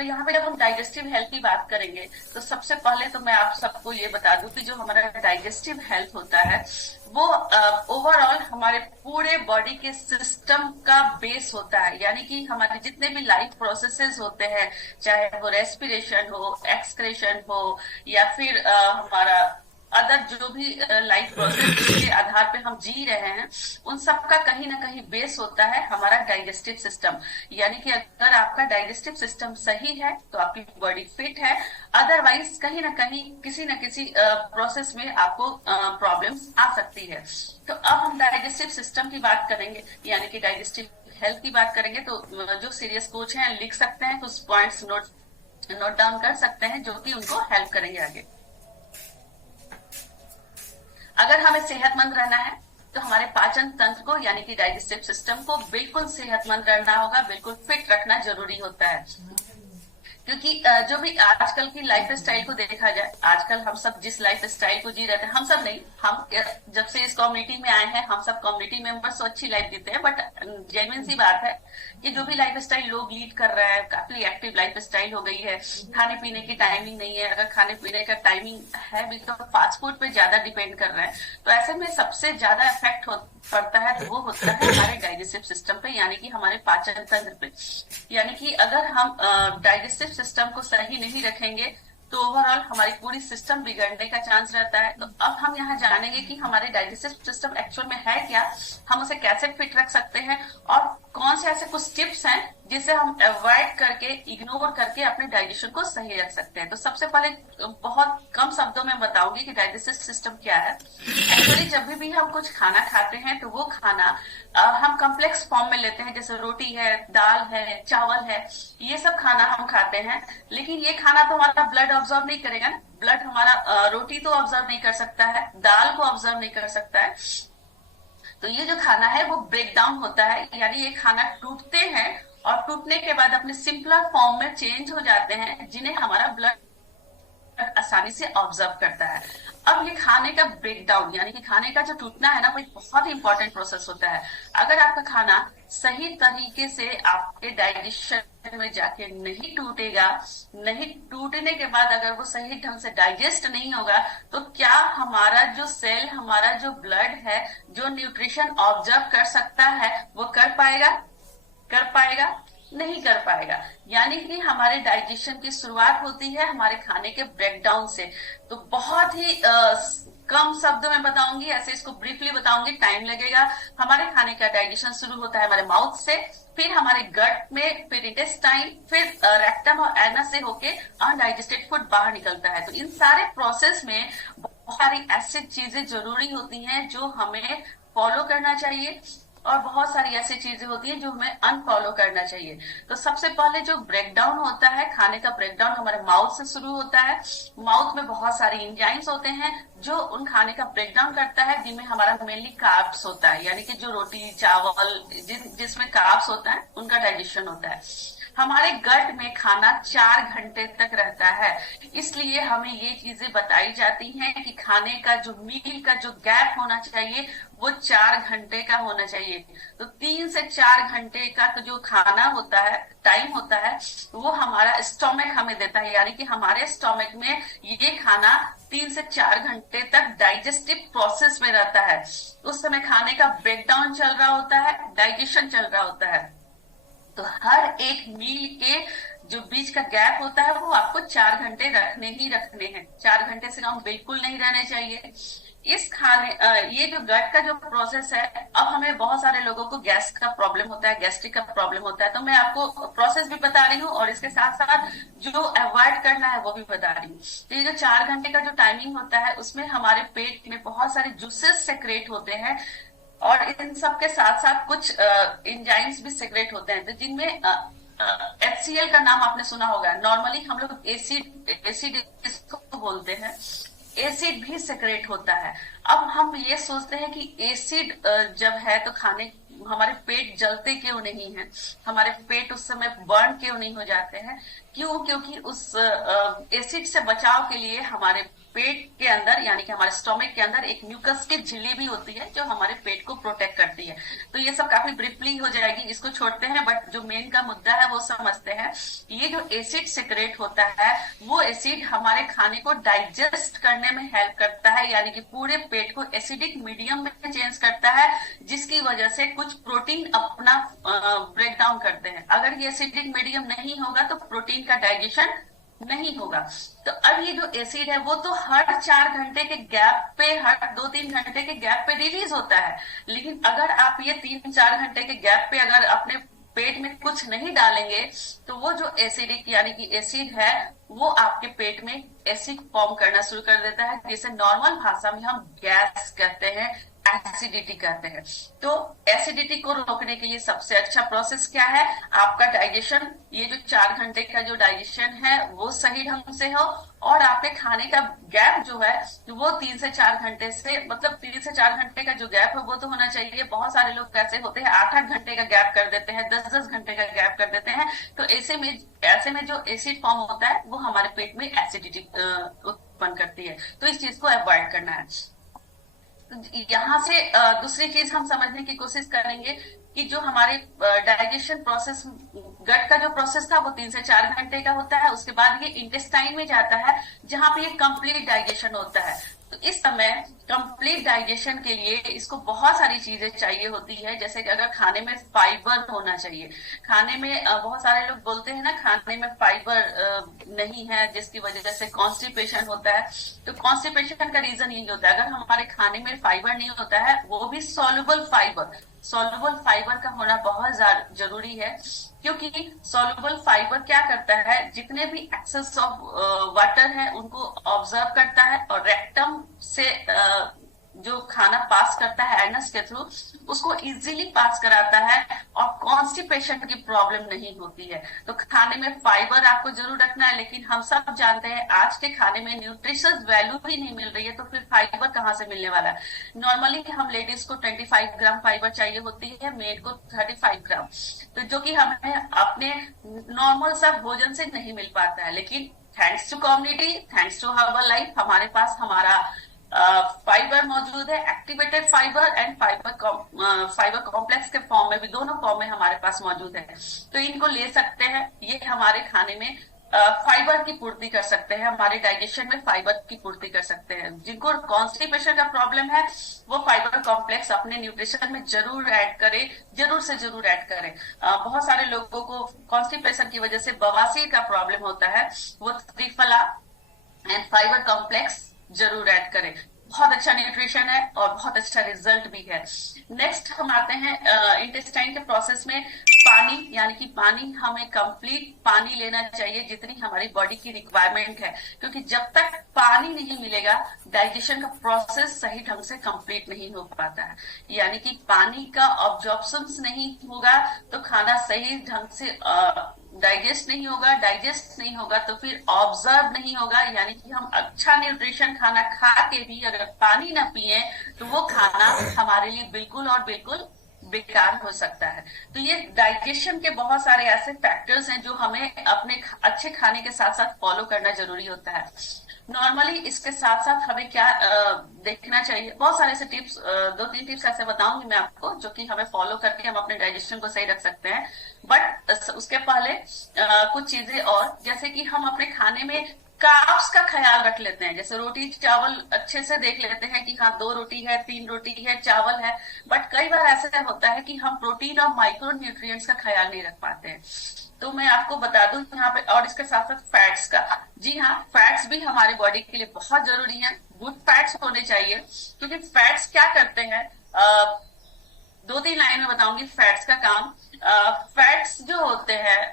तो यहाँ पे जब हम डाइजेस्टिव हेल्थ की बात करेंगे तो सबसे पहले तो मैं आप सबको ये बता दूं कि जो हमारा डाइजेस्टिव हेल्थ होता है वो ओवरऑल हमारे पूरे बॉडी के सिस्टम का बेस होता है। यानी कि हमारे जितने भी लाइफ प्रोसेसेस होते हैं, चाहे वो रेस्पिरेशन हो, एक्सक्रेशन हो, या फिर हमारा अदर जो भी लाइफ प्रोसेस जिसके आधार पे हम जी रहे हैं, उन सब का कहीं ना कहीं बेस होता है हमारा डाइजेस्टिव सिस्टम। यानी कि अगर आपका डाइजेस्टिव सिस्टम सही है तो आपकी बॉडी फिट है, अदरवाइज कहीं ना कहीं किसी न किसी प्रोसेस में आपको प्रॉब्लम्स आ सकती है। तो अब हम डाइजेस्टिव सिस्टम की बात करेंगे, यानी कि डाइजेस्टिव हेल्थ की बात करेंगे। तो जो सीरियस कोच हैं लिख सकते हैं, कुछ पॉइंट्स नोट डाउन कर सकते हैं जो कि उनको हेल्प करेंगे आगे। अगर हमें सेहतमंद रहना है तो हमारे पाचन तंत्र को यानी कि डाइजेस्टिव सिस्टम को बिल्कुल सेहतमंद रहना होगा, बिल्कुल फिट रखना जरूरी होता है। क्योंकि जो भी आजकल की लाइफ स्टाइल को देखा जाए, आजकल हम सब जिस लाइफ स्टाइल को जी रहे थे, हम सब नहीं, हम जब से इस कम्युनिटी में आए हैं हम सब कम्युनिटी मेंबर्स तो अच्छी लाइफ जीते हैं, बट जेन्युइन सी बात है कि जो भी लाइफ स्टाइल लोग लीड कर रहे हैं, काफी एक्टिव लाइफ स्टाइल हो गई है। खाने पीने की टाइमिंग नहीं है, अगर खाने पीने का टाइमिंग है भी तो फास्ट फूड पे ज्यादा डिपेंड कर रहे हैं। तो ऐसे में सबसे ज्यादा इफेक्ट पड़ता है तो वो होता है हमारे डाइजेस्टिव सिस्टम पे, यानी कि हमारे पाचन तंत्र पे। यानी कि अगर हम डाइजेस्टिव सिस्टम को सही नहीं रखेंगे तो ओवरऑल हमारी पूरी सिस्टम बिगड़ने का चांस रहता है। तो अब हम यहाँ जानेंगे कि हमारे डाइजेस्टिव सिस्टम एक्चुअल में है क्या, हम उसे कैसे फिट रख सकते हैं, और कौन से ऐसे कुछ टिप्स हैं जिसे हम अवॉइड करके, इग्नोर करके अपने डाइजेशन को सही रख सकते हैं। तो सबसे पहले बहुत कम शब्दों में बताऊंगी कि डाइजेस्टिव सिस्टम क्या है। एक्चुअली जब भी हम कुछ खाना खाते हैं तो वो खाना हम कॉम्प्लेक्स फॉर्म में लेते हैं, जैसे रोटी है, दाल है, चावल है, ये सब खाना हम खाते हैं। लेकिन ये खाना तो हमारा ब्लड ऑब्जर्व नहीं करेगा ना, ब्लड हमारा रोटी तो ऑब्जर्व नहीं कर सकता है, दाल को ऑब्जर्व नहीं कर सकता है। तो ये जो खाना है वो ब्रेक डाउन होता है, यानी ये खाना टूटते हैं और टूटने के बाद अपने सिंपलर फॉर्म में चेंज हो जाते हैं, जिन्हें हमारा ब्लड आसानी से ऑब्जर्व करता है। अब ये खाने का ब्रेकडाउन यानी कि खाने का जो टूटना है ना, वो एक बहुत ही इंपॉर्टेंट प्रोसेस होता है। अगर आपका खाना सही तरीके से आपके डाइजेशन में जाके नहीं टूटेगा, नहीं टूटने के बाद अगर वो सही ढंग से डाइजेस्ट नहीं होगा, तो क्या हमारा जो सेल, हमारा जो ब्लड है, जो न्यूट्रिशन ऑब्जर्व कर सकता है, वो कर पाएगा? नहीं कर पाएगा। यानी कि हमारे डाइजेशन की शुरुआत होती है हमारे खाने के ब्रेकडाउन से। तो बहुत ही कम शब्दों में बताऊंगी, ऐसे इसको ब्रीफली बताऊंगी, टाइम लगेगा। हमारे खाने का डाइजेशन शुरू होता है हमारे माउथ से, फिर हमारे गट में, फिर इंटेस्टाइन, फिर रेक्टम और एनस से होके अनडाइजेस्टेड फूड बाहर निकलता है। तो इन सारे प्रोसेस में बहुत सारी ऐसी चीजें जरूरी होती हैं जो हमें फॉलो करना चाहिए, और बहुत सारी ऐसी चीजें होती हैं जो हमें अनफॉलो करना चाहिए। तो सबसे पहले जो ब्रेकडाउन होता है, खाने का ब्रेकडाउन हमारे माउथ से शुरू होता है। माउथ में बहुत सारी एंजाइम्स होते हैं जो उन खाने का ब्रेकडाउन करता है, जिनमें हमारा मेनली कार्ब्स होता है, यानी कि जो रोटी, चावल जिसमें कार्ब्स होता है उनका डाइजेशन होता है। हमारे गट में खाना 4 घंटे तक रहता है, इसलिए हमें ये चीजें बताई जाती हैं कि खाने का जो मील का जो गैप होना चाहिए वो 4 घंटे का होना चाहिए। तो 3 से 4 घंटे का जो खाना होता है, टाइम होता है, वो हमारा स्टोमक हमें देता है। यानी कि हमारे स्टोमक में ये खाना 3 से 4 घंटे तक डाइजेस्टिव प्रोसेस में रहता है। उस समय खाने का ब्रेकडाउन चल रहा होता है, डाइजेशन चल रहा होता है। तो हर एक मील के जो बीच का गैप होता है वो आपको 4 घंटे रखने ही रखने हैं। 4 घंटे से कम बिल्कुल नहीं रहने चाहिए। इस खाने ये जो गट का जो प्रोसेस है, अब हमें बहुत सारे लोगों को गैस का प्रॉब्लम होता है, गैस्ट्रिक का प्रॉब्लम होता है, तो मैं आपको प्रोसेस भी बता रही हूँ और इसके साथ साथ जो अवॉइड करना है वो भी बता रही हूँ। तो ये जो 4 घंटे का जो टाइमिंग होता है उसमें हमारे पेट में बहुत सारे जूसेस सेक्रेट होते हैं, और इन सब के साथ साथ कुछ एंजाइम्स भी सेक्रेट होते हैं, तो जिनमें HCl का नाम आपने सुना होगा। नॉर्मली हम लोग एसिड इसको बोलते हैं, एसिड भी सेक्रेट होता है। अब हम ये सोचते हैं कि एसिड जब है तो खाने हमारे पेट जलते क्यों नहीं है, हमारे पेट उस समय बर्न क्यों नहीं हो जाते हैं? क्योंकि उस एसिड से बचाव के लिए हमारे पेट के अंदर यानी कि हमारे स्टोमक के अंदर एक म्यूकस की झिल्ली भी होती है जो हमारे पेट को प्रोटेक्ट करती है। तो ये सब काफी ब्रीफली हो जाएगी, इसको छोड़ते हैं, बट जो मेन का मुद्दा है वो समझते हैं। ये जो एसिड सिक्रेट होता है वो एसिड हमारे खाने को डाइजेस्ट करने में हेल्प करता है, यानी कि पूरे पेट को एसिडिक मीडियम में चेंज करता है, जिसकी वजह से कुछ प्रोटीन अपना ब्रेक डाउन करते हैं। अगर ये एसिडिक मीडियम नहीं होगा तो प्रोटीन का डाइजेशन नहीं होगा। तो अब ये जो एसिड है वो तो हर 4 घंटे के गैप पे, हर 2-3 घंटे के गैप पे रिलीज होता है, लेकिन अगर आप ये 3-4 घंटे के गैप पे अगर अपने पेट में कुछ नहीं डालेंगे तो वो जो एसिडिक यानी कि एसिड है वो आपके पेट में एसिड फॉर्म करना शुरू कर देता है, जिसे नॉर्मल भाषा में हम गैस कहते हैं, एसिडिटी कहते हैं। तो एसिडिटी को रोकने के लिए सबसे अच्छा प्रोसेस क्या है? आपका डाइजेशन, ये जो 4 घंटे का जो डाइजेशन है वो सही ढंग से हो, और आपके खाने का गैप जो है वो 3 से 4 घंटे से, मतलब 3 से 4 घंटे का जो गैप है वो तो होना चाहिए। बहुत सारे लोग कैसे होते हैं 8-8 घंटे का गैप कर देते हैं, 10-10 घंटे का गैप कर देते हैं। तो ऐसे में जो एसिड फॉर्म होता है वो हमारे पेट में एसिडिटी उत्पन्न करती है। तो इस चीज को अवॉइड करना है। यहाँ से दूसरी चीज हम समझने की कोशिश करेंगे कि जो हमारे डाइजेशन प्रोसेस, गट का जो प्रोसेस था वो 3 से 4 घंटे का होता है। उसके बाद ये इंटेस्टाइन में जाता है जहां पे ये कंप्लीट डाइजेशन होता है। तो इस समय कंप्लीट डाइजेशन के लिए इसको बहुत सारी चीजें चाहिए होती है, जैसे कि अगर खाने में फाइबर होना चाहिए। खाने में बहुत सारे लोग बोलते हैं ना खाने में फाइबर नहीं है जिसकी वजह से कॉन्स्टिपेशन होता है। तो कॉन्स्टिपेशन का रीजन यही होता है, अगर हमारे खाने में फाइबर नहीं होता है, वो भी सॉल्युबल फाइबर का होना बहुत जरूरी है, क्योंकि सॉल्युबल फाइबर क्या करता है, जितने भी एक्सेस ऑफ वाटर है उनको ऑब्जर्व करता है और रेक्टम से जो खाना पास करता है एनस के थ्रू, उसको इजीली पास कराता है और कॉन्स्टिपेशन की प्रॉब्लम नहीं होती है। तो खाने में फाइबर आपको जरूर रखना है, लेकिन हम सब जानते हैं आज के खाने में न्यूट्रिशस वैल्यू ही नहीं मिल रही है, तो फिर फाइबर कहाँ से मिलने वाला है? नॉर्मली हम लेडीज को 25 ग्राम फाइबर चाहिए होती है, मेल को 35 ग्राम, तो जो कि हमें अपने नॉर्मल सा भोजन से नहीं मिल पाता है। लेकिन thanks to community, thanks to Herbalife, हमारे पास हमारा फाइबर मौजूद है, activated fibre and fibre complex के फॉर्म में भी, दोनों फॉर्म में हमारे पास मौजूद है। तो इनको ले सकते हैं, ये हमारे खाने में फाइबर की पूर्ति कर सकते हैं, हमारे डाइजेशन में फाइबर की पूर्ति कर सकते हैं। जिनको कॉन्स्टिपेशन का प्रॉब्लम है वो फाइबर कॉम्प्लेक्स अपने न्यूट्रिशन में जरूर ऐड करें, जरूर से जरूर ऐड करें। बहुत सारे लोगों को कॉन्स्टिपेशन की वजह से बवासीर का प्रॉब्लम होता है, वो त्रिफला एंड फाइबर कॉम्प्लेक्स जरूर ऐड करें। बहुत अच्छा न्यूट्रिशन है और बहुत अच्छा रिजल्ट भी है। नेक्स्ट हम आते हैं इंटेस्टाइन के प्रोसेस में पानी, यानी कि पानी, हमें कंप्लीट पानी लेना चाहिए जितनी हमारी बॉडी की रिक्वायरमेंट है, क्योंकि जब तक पानी नहीं मिलेगा डाइजेशन का प्रोसेस सही ढंग से कंप्लीट नहीं हो पाता है। यानी कि पानी का ऑब्जॉर्प्शन नहीं होगा तो खाना सही ढंग से डाइजेस्ट नहीं होगा तो फिर ऑब्जर्व नहीं होगा, यानी कि हम अच्छा न्यूट्रिशन खाना खा के भी अगर पानी ना पिए तो वो खाना हमारे लिए बिल्कुल और बिल्कुल बेकार हो सकता है। तो ये डाइजेशन के बहुत सारे ऐसे फैक्टर्स हैं जो हमें अपने अच्छे खाने के साथ साथ फॉलो करना जरूरी होता है। नॉर्मली इसके साथ साथ हमें क्या देखना चाहिए, बहुत सारे ऐसे टिप्स, 2-3 टिप्स ऐसे बताऊंगी मैं आपको जो कि हमें फॉलो करके हम अपने डाइजेशन को सही रख सकते हैं। बट उसके पहले कुछ चीजें और, जैसे कि हम अपने खाने में कार्ब्स का ख्याल रख लेते हैं। जैसे रोटी चावल अच्छे से देख लेते हैं कि हाँ 2 रोटी है, 3 रोटी है, चावल है, बट कई बार ऐसा होता है कि हम प्रोटीन और माइक्रो न्यूट्रिएंट्स का ख्याल नहीं रख पाते हैं। तो मैं आपको बता दूं यहाँ पे, और इसके साथ साथ फैट्स का, जी हाँ, फैट्स भी हमारे बॉडी के लिए बहुत जरूरी है। गुड फैट्स होने चाहिए, क्योंकि फैट्स क्या करते हैं, 2-3 लाइन में बताऊंगी फैट्स का काम। फैट्स जो होते हैं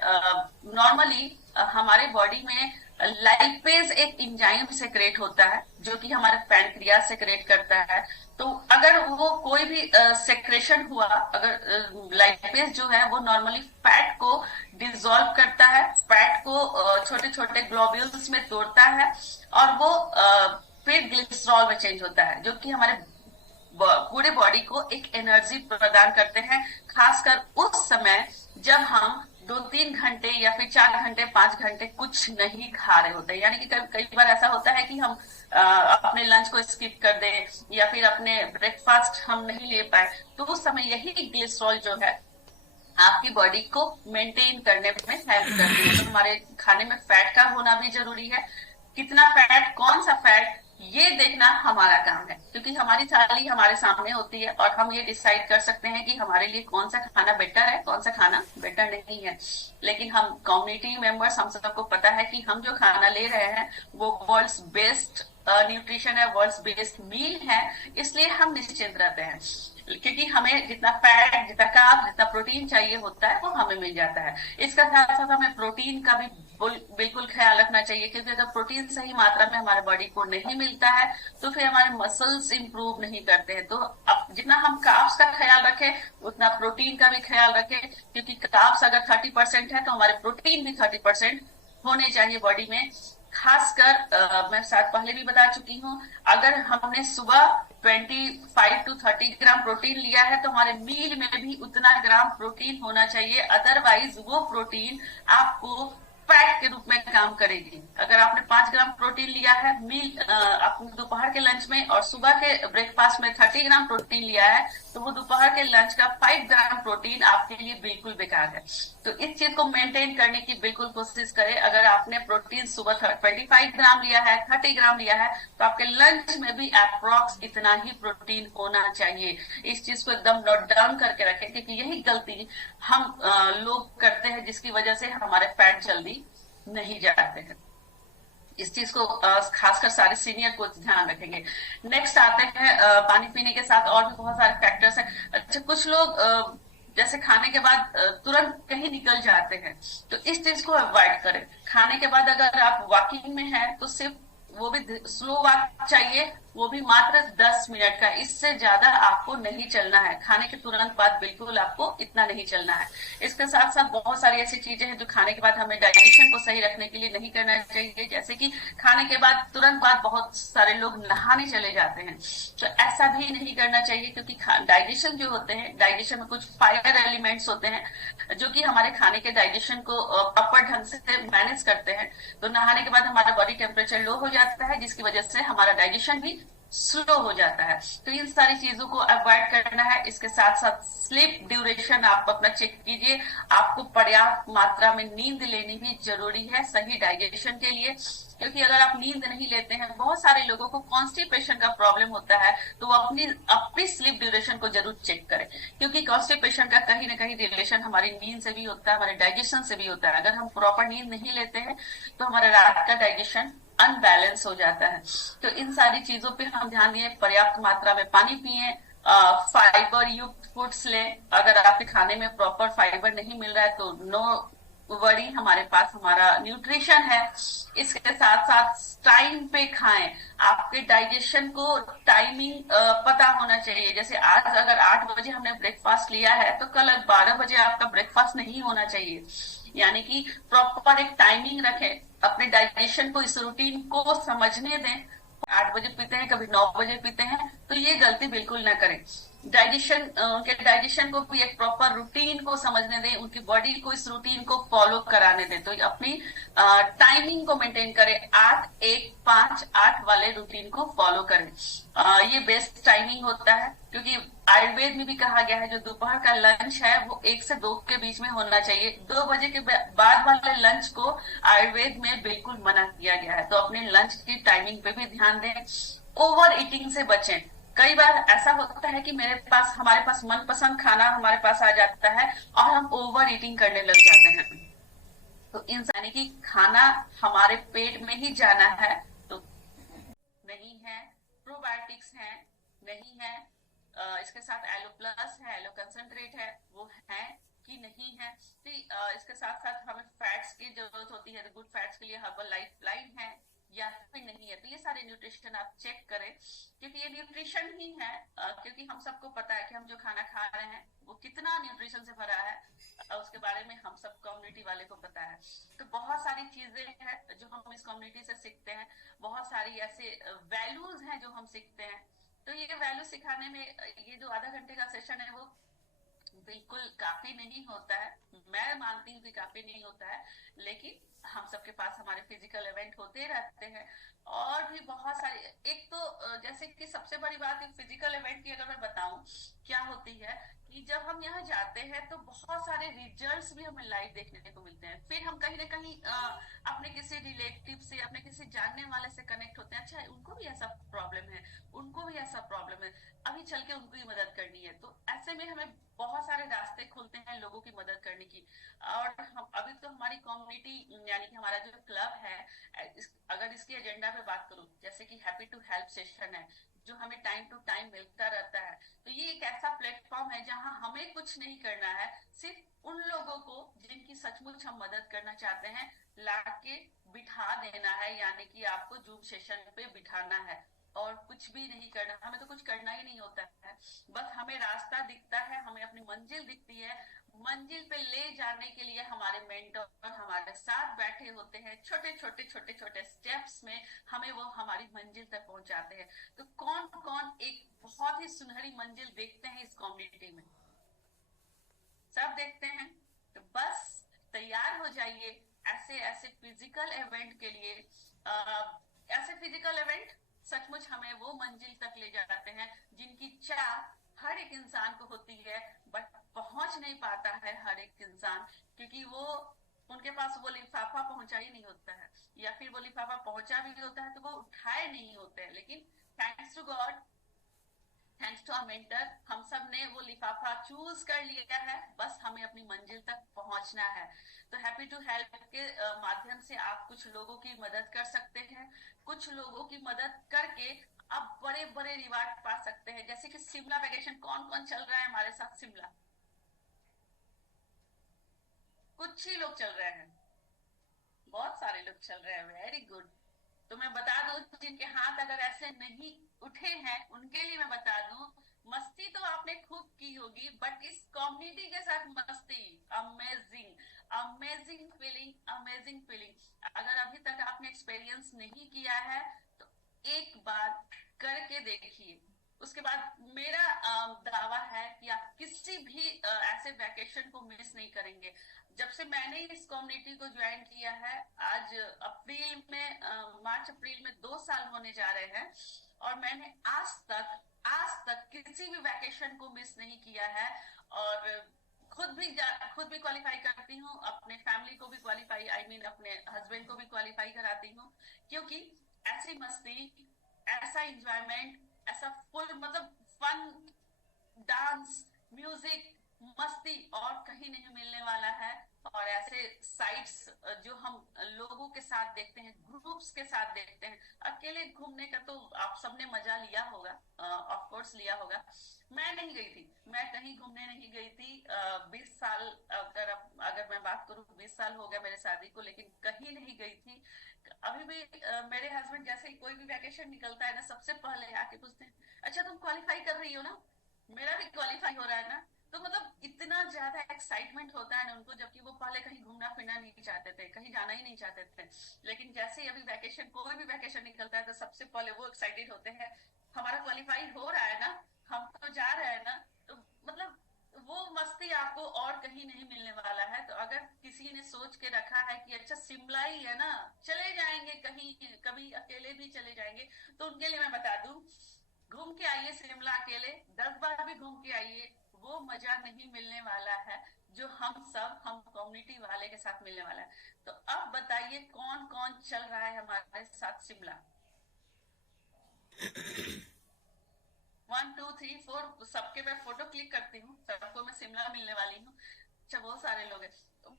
नॉर्मली हमारे बॉडी में लाइपेज एक एंजाइम सेक्रेट होता है जो कि हमारे पैनक्रियास सेक्रेट करता है। तो अगर वो कोई भी सेक्रेशन हुआ, अगर लाइपेज जो है वो नॉर्मली फैट को डिसॉल्व करता है, फैट को छोटे छोटे ग्लोब्यूल्स में तोड़ता है और वो फिर ग्लिसरॉल में चेंज होता है, जो कि हमारे पूरे बॉडी को एक एनर्जी प्रदान करते हैं, खासकर उस समय जब हम 2-3 घंटे या फिर 4 घंटे 5 घंटे कुछ नहीं खा रहे होते हैं। यानी कि कई बार ऐसा होता है कि हम अपने लंच को स्किप कर दें या फिर अपने ब्रेकफास्ट हम नहीं ले पाए, तो उस समय यही ग्लिसरॉल जो है आपकी बॉडी को मेंटेन करने में हेल्प करती है। तो हमारे खाने में फैट का होना भी जरूरी है। कितना फैट, कौन सा फैट, ये देखना हमारा काम है, क्योंकि हमारी थाली हमारे सामने होती है और हम ये डिसाइड कर सकते हैं कि हमारे लिए कौन सा खाना बेटर है, कौन सा खाना बेटर नहीं है। लेकिन हम कम्युनिटी मेंबर्स, हम सबको पता है कि हम जो खाना ले रहे हैं वो वर्ल्ड्स बेस्ट न्यूट्रिशन है, वर्ल्ड्स बेस्ट मील है, इसलिए हम निश्चिंत रहते हैं, क्योंकि हमें जितना फैट, जितना कार्ब, जितना प्रोटीन चाहिए होता है वो हमें मिल जाता है। इसका साथ साथ हमें प्रोटीन का भी बिल्कुल ख्याल रखना चाहिए, क्योंकि अगर प्रोटीन सही मात्रा में हमारे बॉडी को नहीं मिलता है तो फिर हमारे मसल्स इंप्रूव नहीं करते हैं। तो अब जितना हम कार्ब्स का ख्याल रखें उतना प्रोटीन का भी ख्याल रखें, क्योंकि कार्ब्स अगर 30% है तो हमारे प्रोटीन भी 30% होने चाहिए बॉडी में। खासकर मैं शायद पहले भी बता चुकी हूँ, अगर हमने सुबह 25 to 30 ग्राम प्रोटीन लिया है तो हमारे मील में भी उतना ग्राम प्रोटीन होना चाहिए, अदरवाइज वो प्रोटीन आपको फैट के रूप में काम करेगी। अगर आपने 5 ग्राम प्रोटीन लिया है मील अपने दोपहर के लंच में और सुबह के ब्रेकफास्ट में 30 ग्राम प्रोटीन लिया है, तो वो दोपहर के लंच का 5 ग्राम प्रोटीन आपके लिए बिल्कुल बेकार है। तो इस चीज को मेंटेन करने की बिल्कुल कोशिश करें। अगर आपने प्रोटीन सुबह 25 ग्राम लिया है, 30 ग्राम लिया है, तो आपके लंच में भी अप्रॉक्स इतना ही प्रोटीन होना चाहिए। इस चीज को एकदम नोट डाउन करके रखें, क्योंकि यही गलती हम लोग करते हैं जिसकी वजह से हमारे फैट जल्दी नहीं जाते हैं। इस चीज को खासकर सारे सीनियर को ध्यान रखेंगे। नेक्स्ट आते हैं पानी पीने के साथ और भी बहुत सारे फैक्टर्स हैं। अच्छा, कुछ लोग जैसे खाने के बाद तुरंत कहीं निकल जाते हैं, तो इस चीज को अवॉइड करें। खाने के बाद अगर आप वॉकिंग में हैं तो सिर्फ वो भी स्लो वॉक चाहिए, वो भी मात्र 10 मिनट का, इससे ज्यादा आपको नहीं चलना है। खाने के तुरंत बाद बिल्कुल आपको इतना नहीं चलना है। इसके साथ साथ बहुत सारी ऐसी चीजें हैं जो खाने के बाद हमें डाइजेशन को सही रखने के लिए नहीं करना चाहिए, जैसे कि खाने के बाद तुरंत बाद बहुत सारे लोग नहाने चले जाते हैं, तो ऐसा भी नहीं करना चाहिए, क्योंकि डाइजेशन जो होते हैं, डाइजेशन में कुछ फायर एलिमेंट्स होते हैं जो कि हमारे खाने के डाइजेशन को प्रॉपर ढंग से मैनेज करते हैं। तो नहाने के बाद हमारा बॉडी टेम्परेचर लो हो जाता है, जिसकी वजह से हमारा डाइजेशन भी स्लो हो जाता है। तो इन सारी चीजों को अवॉइड करना है। इसके साथ साथ स्लीप ड्यूरेशन आप अपना चेक कीजिए। आपको पर्याप्त मात्रा में नींद लेनी भी जरूरी है सही डाइजेशन के लिए, क्योंकि अगर आप नींद नहीं लेते हैं, बहुत सारे लोगों को कॉन्स्टिपेशन का प्रॉब्लम होता है, तो वो अपनी स्लीप ड्यूरेशन को जरूर चेक करें, क्योंकि कॉन्स्टिपेशन का कहीं ना कहीं रिलेशन हमारी नींद से भी होता है, हमारे डाइजेशन से भी होता है। अगर हम प्रॉपर नींद नहीं लेते हैं तो हमारा रात का डाइजेशन अनबैलेंस हो जाता है। तो इन सारी चीजों पे हम ध्यान दिए, पर्याप्त मात्रा में पानी पिए, फाइबर युक्त फूड्स लें। अगर आपके खाने में प्रॉपर फाइबर नहीं मिल रहा है तो नो वरी, हमारे पास हमारा न्यूट्रिशन है। इसके साथ साथ टाइम पे खाएं। आपके डाइजेशन को टाइमिंग पता होना चाहिए। जैसे आज अगर 8 बजे हमने ब्रेकफास्ट लिया है तो कल 12 बजे आपका ब्रेकफास्ट नहीं होना चाहिए। यानी कि प्रॉपर एक टाइमिंग रखें, अपने डाइजेशन को, इस रूटीन को समझने दें। 8 बजे पीते हैं, कभी 9 बजे पीते हैं, तो ये गलती बिल्कुल न करें। उनके डाइजेशन को भी एक प्रॉपर रूटीन को समझने दें, उनकी बॉडी को इस रूटीन को फॉलो कराने दें। तो अपनी टाइमिंग को मेंटेन करें, 8-1-5-8 वाले रूटीन को फॉलो करें। ये बेस्ट टाइमिंग होता है, क्योंकि आयुर्वेद में भी कहा गया है जो दोपहर का लंच है वो 1 से 2 के बीच में होना चाहिए। 2 बजे के बाद वाले लंच को आयुर्वेद में बिल्कुल मना किया गया है। तो अपने लंच की टाइमिंग पे भी ध्यान दें। ओवर ईटिंग से बचें। कई बार ऐसा होता है कि हमारे पास मनपसंद खाना हमारे पास आ जाता है और हम ओवर ईटिंग करने लग जाते हैं। तो इंसानी की खाना हमारे पेट में ही जाना है तो नहीं है, प्रोबायोटिक्स है नहीं है, इसके साथ एलो प्लस है, एलो कंसंट्रेट है, वो है कि नहीं है। तो इसके साथ साथ हमें फैट्स की जरूरत होती है, तो गुड फैट्स के लिए हर्बल लाइफ है या फिर नहीं है। तो ये सारे न्यूट्रिशन आप चेक करें, क्योंकि ये न्यूट्रिशन ही है। क्योंकि हम सबको पता है कि हम जो खाना खा रहे हैं वो कितना न्यूट्रिशन से भरा है, उसके बारे में हम सब कम्युनिटी वाले को पता है। तो बहुत सारी चीजें हैं जो हम इस कम्युनिटी से सीखते हैं, बहुत सारी ऐसे वैल्यूज हैं जो हम सीखते हैं। तो ये वैल्यू सिखाने में ये जो आधा घंटे का सेशन है वो बिल्कुल काफी नहीं होता है, मैं मानती हूँ कि काफी नहीं होता है, लेकिन हम सबके पास हमारे फिजिकल इवेंट होते रहते हैं। और भी बहुत सारे, एक तो जैसे कि सबसे बड़ी बात है फिजिकल इवेंट की, अगर मैं बताऊं क्या होती है, कि जब हम यहाँ जाते हैं तो बहुत सारे रिजल्ट्स भी हमें लाइव देखने को मिलते हैं। फिर हम कहीं ना कहीं अपने किसी रिलेटिव से, अपने किसी जानने वाले से कनेक्ट होते हैं, अच्छा उनको भी ऐसा प्रॉब्लम है, उनको भी ऐसा प्रॉब्लम है, अभी चल के उनको ही मदद करनी है। तो ऐसे में हमें बहुत सारे रास्ते खुलते हैं लोगों की मदद करने की। और हम अभी तो हमारी कम्युनिटी यानी कि हमारा जो क्लब है, अगर इसकी एजेंडा पे बात करूं, जैसे कि हैप्पी टू हेल्प सेशन है, जो हमें टाइम टू टाइम मिलता रहता है। तो ये एक ऐसा प्लेटफॉर्म है जहां हमें कुछ नहीं करना है, सिर्फ उन लोगों को जिनकी सचमुच हम मदद करना चाहते हैं लाके बिठा देना है, यानी कि आपको जूम सेशन पे बिठाना है, और कुछ भी नहीं करना। हमें तो कुछ करना ही नहीं होता है, बस हमें रास्ता दिखता है, हमें अपनी मंजिल दिखती है। मंजिल पे ले जाने के लिए हमारे मेंटर हमारे साथ बैठे होते हैं, छोटे छोटे छोटे छोटे स्टेप्स में हमें वो हमारी मंजिल तक पहुंचाते हैं। तो कौन कौन एक बहुत ही सुनहरी मंजिल देखते हैं इस कम्युनिटी में? सब देखते हैं। तो बस तैयार हो जाइए ऐसे ऐसे फिजिकल इवेंट के लिए। ऐसे फिजिकल इवेंट सचमुच हमें वो मंजिल तक ले जाते हैं जिनकी चाह हर एक इंसान को होती है, बट पहुंच नहीं पाता है हर एक इंसान, क्योंकि वो उनके पास वो लिफाफा पहुंचा ही नहीं होता है, या फिर वो लिफाफा पहुंचा भी होता है तो वो उठाए नहीं होते हैं। लेकिन thanks to God, thanks to our mentor, हम सब ने वो लिफाफा चूज कर लिया है, बस हमें अपनी मंजिल तक पहुंचना है। तो हैप्पी टू हेल्प के माध्यम से आप कुछ लोगों की मदद कर सकते हैं, कुछ लोगों की मदद करके आप बड़े बड़े रिवार्ड पा सकते हैं। जैसे कि शिमला वेकेशन, कौन कौन चल रहा है हमारे साथ शिमला? कुछ ही लोग चल रहे हैं, बहुत सारे लोग चल रहे हैं, वेरी गुड। तो मैं बता दूं, जिनके हाथ अगर ऐसे नहीं उठे हैं उनके लिए मैं बता दूं, मस्ती तो आपने खूब की होगी, बट इस कम्युनिटी के साथ मस्ती amazing, amazing feeling, amazing feeling. अगर अभी तक आपने एक्सपीरियंस नहीं किया है तो एक बार करके देखिए। उसके बाद मेरा दावा है कि आप किसी भी ऐसे वैकेशन को मिस नहीं करेंगे। जब से मैंने इस कम्युनिटी को ज्वाइन किया है, आज अप्रैल में मार्च अप्रैल में 2 साल होने जा रहे हैं, और मैंने आज तक किसी भी वैकेशन को मिस नहीं किया है। और खुद भी क्वालिफाई करती हूँ, अपने फैमिली को भी क्वालिफाई, आई मीन अपने हस्बैंड को भी क्वालिफाई कराती हूँ, क्योंकि ऐसी मस्ती, ऐसा इंजॉयमेंट, ऐसा फुल मतलब फन, डांस, म्यूजिक, मस्ती और कहीं नहीं मिलने वाला है। और ऐसे साइट्स जो हम लोगों के साथ देखते हैं, ग्रुप्स के साथ देखते हैं, अकेले घूमने का तो आप सबने मजा लिया होगा, ऑफ कोर्स लिया होगा। मैं नहीं गई थी, मैं कहीं घूमने नहीं गई थी। 20 साल, अगर मैं बात करूं, 20 साल हो गया मेरे शादी को, लेकिन कहीं नहीं गई थी। अभी भी मेरे हस्बैंड जैसे ही कोई भी वैकेशन निकलता है ना, सबसे पहले आके पूछते हैं, अच्छा तुम क्वालिफाई कर रही हो ना? मेरा भी क्वालिफाई हो रहा है ना? तो मतलब इतना ज्यादा एक्साइटमेंट होता है ना उनको, जबकि वो पहले कहीं घूमना फिरना नहीं चाहते थे, कहीं जाना ही नहीं चाहते थे। लेकिन जैसे ही अभी वैकेशन, कोई भी वैकेशन निकलता है तो सबसे पहले वो एक्साइटेड होते हैं, हमारा क्वालिफाई हो रहा है ना, हम तो जा रहे हैं ना। तो मतलब वो मस्ती आपको और कहीं नहीं मिलने वाला है। तो अगर किसी ने सोच के रखा है कि अच्छा शिमला ही है ना, चले जाएंगे कहीं, कभी अकेले भी चले जाएंगे, तो उनके लिए मैं बता दूं, घूम के आइए शिमला अकेले, 10 बार भी घूम के आइए, वो मजा नहीं मिलने वाला है जो हम कम्युनिटी वाले के साथ मिलने वाला है। तो अब बताइए कौन कौन चल रहा है हमारे साथ शिमला? 1 2 3 4, सबके मैं फोटो क्लिक करती हूँ, सबको मैं शिमला मिलने वाली हूँ। अच्छा बहुत सारे लोग हैं। तो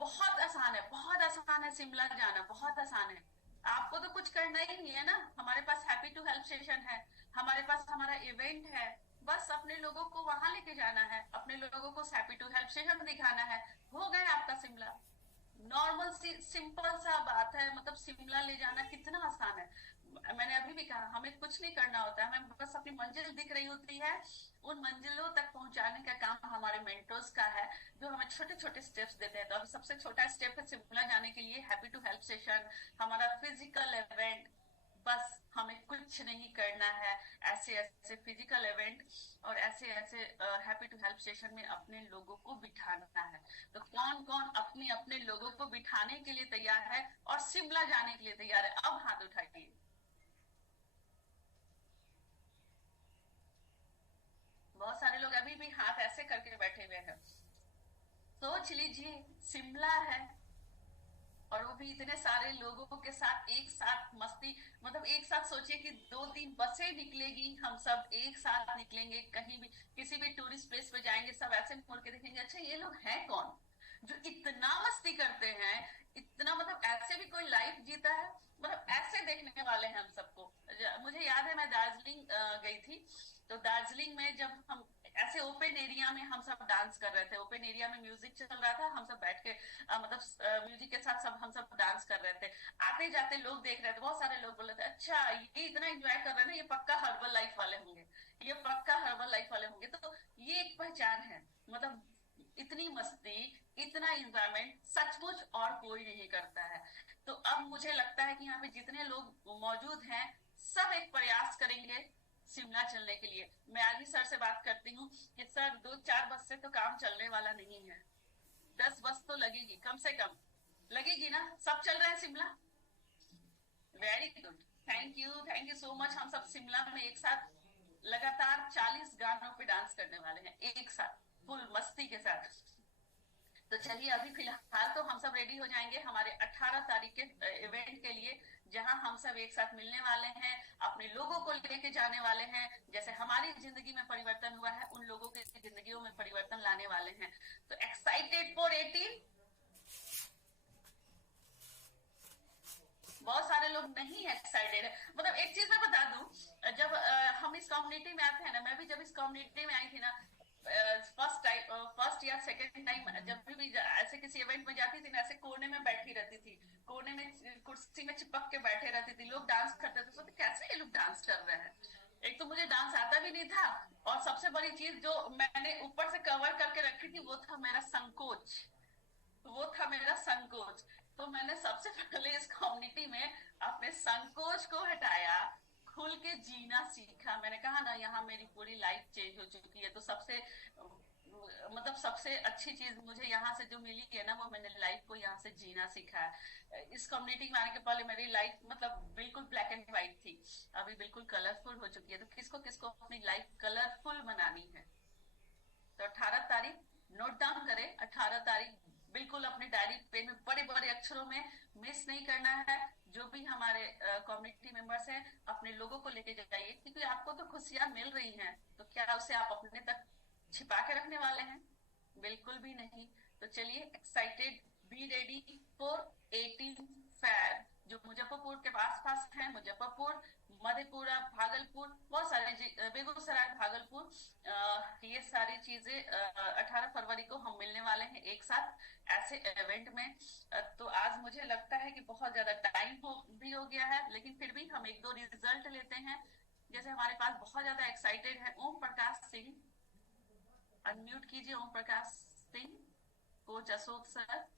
बहुत आसान है, बहुत आसान है शिमला जाना, बहुत आसान है। आपको तो कुछ करना ही नहीं है ना, हमारे पास हैप्पी टू हेल्प सेशन है, हमारे पास हमारा इवेंट है। बस अपने लोगों को वहां लेके जाना है, अपने लोगों को हैप्पी टू हेल्प सेशन दिखाना है, हो गया आपका शिमला। नॉर्मल सी सिंपल सा बात है, मतलब शिमला ले जाना कितना आसान है। मैंने अभी भी कहा, हमें कुछ नहीं करना होता है, हमें बस अपनी मंजिल दिख रही होती है। उन मंजिलों तक पहुंचाने का काम हमारे मेंटर्स का है, जो हमें छोटे छोटे स्टेप्स देते हैं। तो अभी सबसे छोटा स्टेप है शिमला जाने के लिए हैप्पी टू हेल्प सेशन, हमारा फिजिकल इवेंट, बस हमें कुछ नहीं करना है, ऐसे ऐसे फिजिकल इवेंट और ऐसे ऐसे हैप्पी टू हेल्प स्टेशन में अपने लोगों को बिठाना है। तो कौन कौन अपने अपने लोगों को बिठाने के लिए तैयार है और शिमला जाने के लिए तैयार है? अब हाथ उठाइए। बहुत सारे लोग अभी भी हाथ ऐसे करके बैठे हुए हैं। सोच लीजिए, शिमला है और वो भी इतने सारे लोगों के साथ एक साथ मस्ती। मतलब एक साथ सोचिए कि 2-3 बसें निकलेगी, हम सब एक साथ निकलेंगे, कहीं भी किसी भी टूरिस्ट प्लेस पे जाएंगे, सब ऐसे मुड़ के देखेंगे, अच्छा ये लोग हैं कौन जो इतना मस्ती करते हैं, इतना। मतलब ऐसे भी कोई लाइफ जीता है, मतलब ऐसे देखने वाले हैं हम सबको। मुझे याद है मैं दार्जिलिंग गई थी, तो दार्जिलिंग में जब हम ऐसे ओपन एरिया में हम सब डांस कर रहे थे, ओपन एरिया में म्यूजिक चल रहा था, हम सब बैठ के मतलब म्यूजिक के साथ सब हम सब डांस कर रहे थे। आते जाते लोग देख रहे थे, बहुत सारे लोग बोल रहे थे अच्छा ये इतना एंजॉय कर रहे हैं, ये पक्का हर्बल लाइफ वाले होंगे, ये पक्का हर्बल लाइफ वाले होंगे। तो ये एक पहचान है। मतलब इतनी मस्ती, इतना एंजॉयमेंट सचमुच और कोई नहीं करता है। तो अब मुझे लगता है कि यहाँ पे जितने लोग मौजूद हैं, सब एक प्रयास करेंगे शिमला चलने के लिए। मैं आगे सर से बात करती हूँ कि सर 2-4 बस से तो काम चलने वाला नहीं है, 10 बस तो लगेगी कम से कम, लगेगी ना? सब चल रहे हैं Shimla? Very good, thank you so much. हम सब शिमला में एक साथ लगातार 40 गानों पे डांस करने वाले हैं, एक साथ फुल मस्ती के साथ। तो चलिए अभी फिलहाल तो हम सब रेडी हो जाएंगे हमारे 18 तारीख के इवेंट के लिए, जहां हम सब एक साथ मिलने वाले हैं, अपने लोगों को लेके जाने वाले हैं। जैसे हमारी जिंदगी में परिवर्तन हुआ है, उन लोगों की जिंदगियों में परिवर्तन लाने वाले हैं। तो एक्साइटेड फॉर 18? बहुत सारे लोग नहीं एक्साइटेड है। मतलब एक चीज मैं बता दूं, जब हम इस कम्युनिटी में आते हैं ना, मैं भी जब इस कम्युनिटी में आई थी ना, फर्स्ट या सेकेंड टाइम जब भी ऐसे किसी इवेंट में जाती थी ना, ऐसे कोने में बैठी रहती थी, कोने में कुर्सी में चिपक के बैठे रहती थी। लोग डांस करते थे, सोचते कैसे ये लोग डांस कर रहे हैं। एक तो मुझे डांस आता भी नहीं था, और सबसे बड़ी चीज जो मैंने ऊपर से कवर करके रखी थी वो था मेरा संकोच, वो था मेरा संकोच। तो मैंने सबसे पहले इस कम्युनिटी में अपने संकोच को हटाया, खुल के जीना सीखा। मैंने कहा ना, यहाँ मेरी पूरी लाइफ चेंज हो चुकी है। तो सबसे मतलब सबसे अच्छी चीज मुझे यहाँ से जो मिली है ना, वो मैंने लाइफ को यहाँ से जीना सीखा है। इस कम्युनिटी में आने के पहले मेरी लाइफ मतलब बिल्कुल ब्लैक एंड व्हाइट थी, अभी बिल्कुल कलरफुल हो चुकी है। तो किसको किसको अपनी लाइफ कलरफुल बनानी है, तो 18 तारीख नोट डाउन करें। 18 तारीख बिल्कुल अपनी डायरी पे में बड़े बड़े अक्षरों में मिस नहीं करना है। जो भी हमारे कम्युनिटी मेंबर्स हैं, अपने लोगों को लेके जाइए, क्योंकि आपको तो खुशियां मिल रही हैं, तो क्या उसे आप अपने तक छिपा के रखने वाले हैं? बिल्कुल भी नहीं। तो चलिए, excited, be ready for 18 Feb, जो मुजफ्फरपुर के आस पास है, मुजफ्फरपुर, मधेपुरा, भागलपुर, बहुत सारे बेगूसराय, भागलपुर, ये सारी चीजें 18 फरवरी को हम मिलने वाले हैं एक साथ ऐसे इवेंट में। तो आज मुझे लगता है कि बहुत ज्यादा टाइम भी हो गया है, लेकिन फिर भी हम एक दो रिजल्ट लेते हैं। जैसे हमारे पास बहुत ज्यादा एक्साइटेड है ओम प्रकाश सिंह, अनम्यूट कीजिए ओम प्रकाश सिंह। कोच अशोक सर,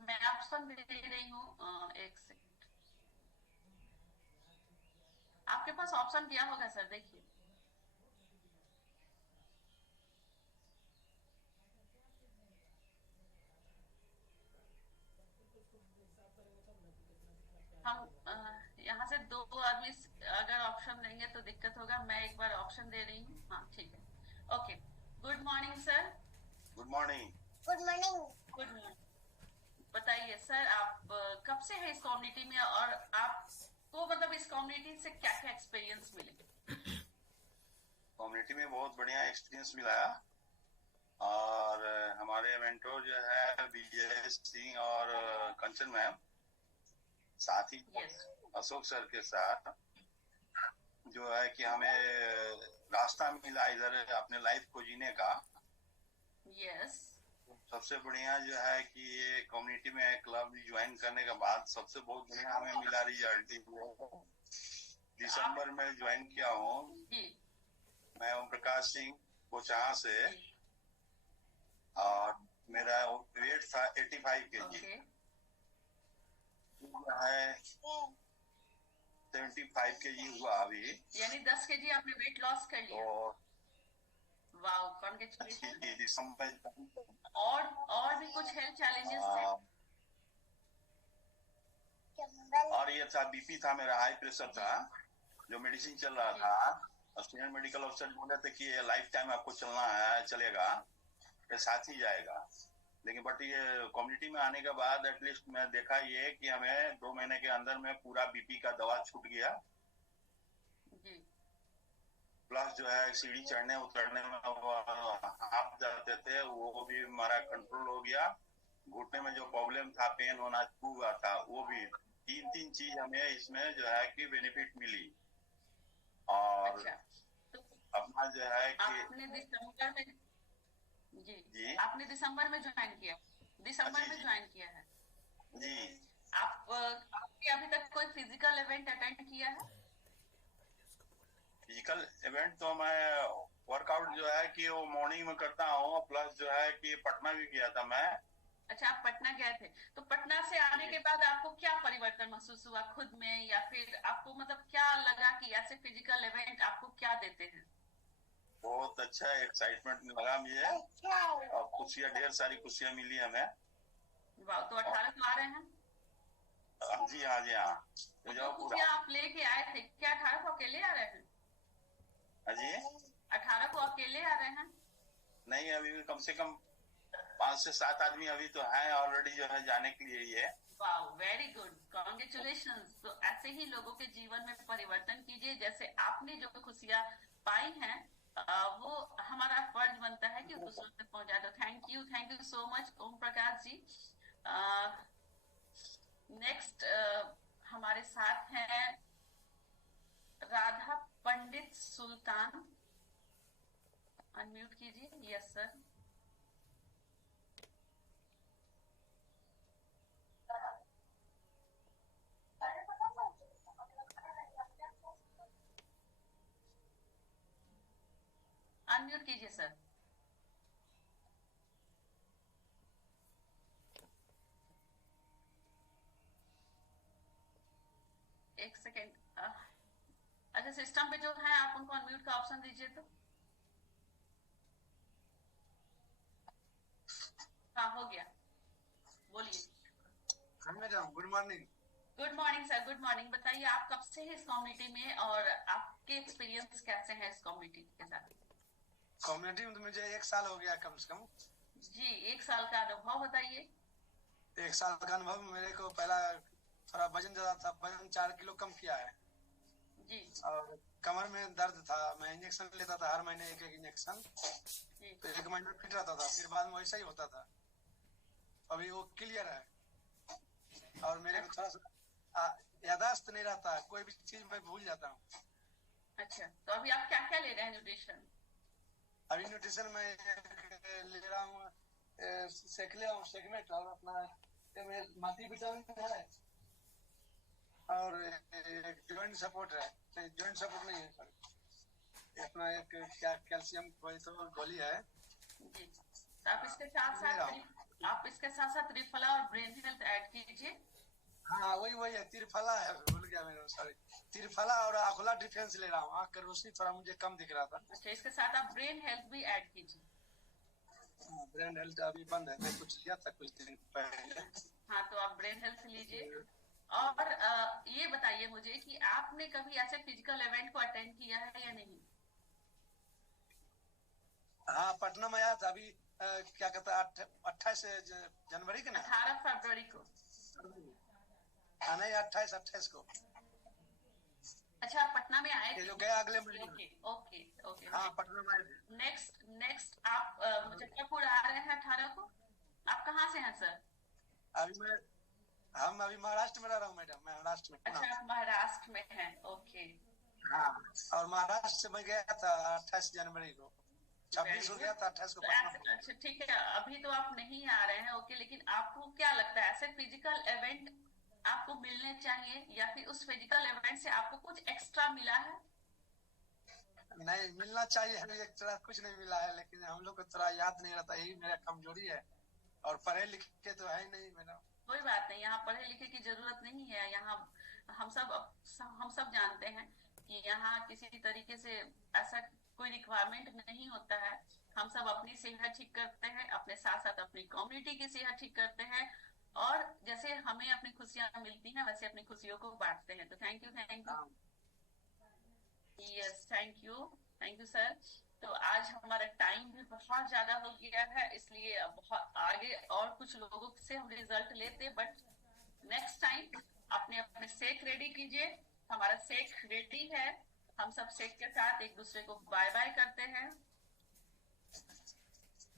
मैं ऑप्शन दे रही हूँ, एक सेकंड। आपके पास ऑप्शन दिया होगा सर, देखिए। हम यहाँ से दो आदमी अगर ऑप्शन देंगे तो दिक्कत होगा। मैं एक बार ऑप्शन दे रही हूँ, हाँ ठीक है, okay. Good morning sir. Good morning. Good morning. बताइए सर, आप कब से हैं इस कम्युनिटी में, और आपको मतलब इस कम्युनिटी से क्या क्या एक्सपीरियंस मिले? कम्युनिटी में बहुत बढ़िया एक्सपीरियंस मिला, और हमारे मेंटोर जो है विजय सिंह और कंचन मैम, साथ ही यस, अशोक सर के साथ, जो है कि हमें रास्ता मिला इधर अपने लाइफ को जीने का। यस, सबसे बढ़िया जो है कि ये कम्युनिटी में क्लब ज्वाइन करने के बाद सबसे बहुत बढ़िया हमें मिला रिजल्ट। दिसंबर में ज्वाइन किया हूँ जी मैं, ओम प्रकाश सिंह कोचाहा से। जी और मेरा वेट था 85 kg, ओके, है 75 kg हुआ अभी। यानी 10 केजी आपने वेट लॉस कर लिया। तो वाओ, कॉन्ग्रेचुलेशन। दिसंबर और भी कुछ हेल्थ चैलेंजेस थे? और ये था बीपी था मेरा, हाई प्रेशर था, जो मेडिसिन चल रहा था। और सीनियर मेडिकल ऑफिसर बोले थे कि ये लाइफ टाइम आपको चलना है, चलेगा, ये साथ ही जाएगा। लेकिन बट ये कम्युनिटी में आने के बाद एटलीस्ट मैं देखा ये कि हमें 2 महीने के अंदर में पूरा बीपी का दवा छूट गया। प्लस जो है सीढ़ी चढ़ने उतरने में हाफ जाते थे, वो भी हमारा कंट्रोल हो गया। घुटने में जो प्रॉब्लम था, पेन होना हुआ था, वो भी 3 चीज हमें इसमें जो है कि बेनिफिट मिली। और अच्छा, तो अपना जो है कि आपने दिसंबर में जी आपने दिसंबर में ज्वाइन किया? दिसंबर में ज्वाइन किया है जी। आपने अभी तक कोई फिजिकल इवेंट अटेंड किया है? फिजिकल इवेंट तो मैं वर्कआउट जो है कि वो मॉर्निंग में करता हूँ, प्लस जो है कि पटना भी गया था मैं। अच्छा, आप पटना गए थे, तो पटना से आने के बाद आपको क्या परिवर्तन महसूस हुआ खुद में, या फिर आपको मतलब क्या लगा कि ऐसे फिजिकल इवेंट आपको क्या देते हैं? बहुत अच्छा एक्साइटमेंट लगा मुझे, और खुशियाँ, ढेर सारी खुशियाँ मिली हमें। वाह, तो 18 को आ रहे हैं? जी हाँ, जी हाँ। तो जो खुशियाँ आप लेके आए थे, क्या 18 को अकेले आ रहे हैं? जी 18 को अकेले आ रहे हैं? नहीं, अभी भी कम से कम 5 से 7 आदमी अभी तो हैं ऑलरेडी जो है जाने के लिए ये। वाह, वेरी गुड, कॉन्ग्रेचुलेशंस। तो ऐसे ही लोगों के जीवन में परिवर्तन कीजिए, जैसे आपने जो खुशियाँ पाई हैं, वो हमारा फर्ज बनता है कि दूसरों तक पहुंचाए। तो thank you so much Om Prakash ji. Next हमारे साथ हैं राधा पंडित सुल्तान। अनम्यूट कीजिए। Yes sir. अनम्यूट कीजिए सर। एक सेकेंड। अच्छा, सिस्टम पे जो है आप उनको अनम्यूट का ऑप्शन दीजिए तो। हाँ, हो गया, बोलिए। हाँ madam, good morning. Good morning sir, good morning. बताइए आप कब से हैं इस कम्युनिटी में, और आपके एक्सपीरियंस कैसे हैं इस कम्युनिटी के साथ? कम्युनिटी में तो मुझे 1 साल हो गया कम से कम। जी, 1 साल का अनुभव बताइए। 1 साल का अनुभव, मेरे को पहला थोड़ा वजन ज्यादा था, वजन 4 किलो कम किया है जी। और कमर में दर्द था। मैं इंजेक्शन लेता था हर महीने, एक इंजेक्शन। जी। तो 1 महीना फिट रहता था, फिर बाद में वैसा ही होता था। अभी वो क्लियर है, और मेरे को थोड़ा सा यादाश्त नहीं रहता, कोई भी चीज मैं भूल जाता हूँ। अच्छा, तो अभी आप क्या क्या ले रहे हैं न्यूट्रिशन? अभी न्यूट्रिशन में ले रहा हूँ, सेगमेंट, और अपना माटी विटामिन है, और जॉइंट सपोर्ट है। जॉइंट सपोर्ट नहीं है सर, अपना एक क्या कैल्शियम कोई तो गोली है जी। तो आप इसके साथ साथ त्रिफला और ब्रेन हेल्थ ऐड कीजिए। हाँ वही है, तिरफला है, भूल गया मैंने, सॉरी। तिरफला और आंखोला डिफेंस ले रहा हूँ, आँख की रोशनी थोड़ा मुझे कम दिख रहा था। अच्छा, इसके साथ आप ब्रेन हेल्थ भी ऐड कीजिए। ब्रेन हेल्थ अभी बंद है, मैं कुछ लिया था कुछ दिन पहले। हाँ, तो आप ब्रेन हेल्थ लीजिए। और ये बताइए मुझे कि आपने कभी ऐसे फिजिकल इवेंट को अटेंड किया है या नहीं? हाँ, पटना में आया था अभी, क्या कहता है, 28 जनवरी के ना, 18 फरवरी को। हाँ नहीं, 28 को। अच्छा, आप पटना में आए ये थे? जो गया अगले महीने। Okay okay okay. हाँ, पटना में आए थे। नेक्स्ट आप मुजफ्फरपुर आ रहे हैं 18 को। आप कहाँ से हैं सर? हम अभी महाराष्ट्र में रह रहा हूँ मैडम, महाराष्ट्र में। अच्छा, आप महाराष्ट्र में हैं, ओके। हाँ, और महाराष्ट्र से मैं गया था 28 जनवरी को, 26 को गया था, 28 को पटना। अच्छा, ठीक है, अभी तो आप नहीं आ रहे हैं, ओके। लेकिन आपको क्या लगता है, ऐसे फिजिकल इवेंट आपको मिलने चाहिए, या फिर उस फिजिकल इवेंट से आपको कुछ एक्स्ट्रा मिला है? नहीं मिलना चाहिए, अभी एक तरह कुछ नहीं मिला है, लेकिन हम लोग को थोड़ा याद नहीं रहता, यही मेरा कमजोरी है। और पढ़े लिखे तो है ही नहीं मेरा। कोई बात नहीं, यहाँ पढ़े लिखे की जरूरत नहीं है। यहाँ हम सब जानते हैं कि यहाँ किसी तरीके से ऐसा कोई रिक्वायरमेंट नहीं होता है। हम सब अपनी सेहत ठीक करते हैं, अपने साथ साथ अपनी कम्युनिटी की सेहत ठीक करते हैं, और जैसे हमें अपनी खुशियां मिलती हैं वैसे अपनी खुशियों को बांटते हैं। तो thank you. Yes, thank you sir. तो आज हमारा टाइम भी बहुत ज्यादा हो गया है, इसलिए अब बहुत आगे और कुछ लोगों से हम रिजल्ट लेते, बट नेक्स्ट टाइम अपने अपने शेक रेडी कीजिए। हमारा शेक रेडी है, हम सब शेक के साथ एक दूसरे को बाय बाय करते हैं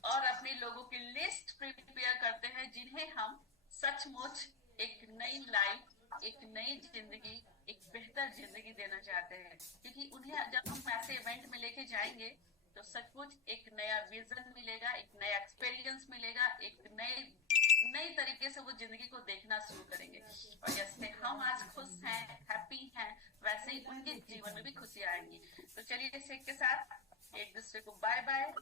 और अपने लोगों की लिस्ट प्रिपेयर करते हैं जिन्हें हम सचमुच एक नई लाइफ, एक नई जिंदगी, एक बेहतर जिंदगी देना चाहते हैं। क्योंकि उन्हें जब हम ऐसे इवेंट में लेके जाएंगे तो सचमुच एक नया विजन मिलेगा, एक नया एक्सपीरियंस मिलेगा, एक नई तरीके से वो जिंदगी को देखना शुरू करेंगे। और जैसे हम आज खुश हैं, हैप्पी हैं, वैसे ही उनके जीवन में भी खुशी आएंगी। तो चलिए शेक के साथ एक दूसरे को बाय बाय।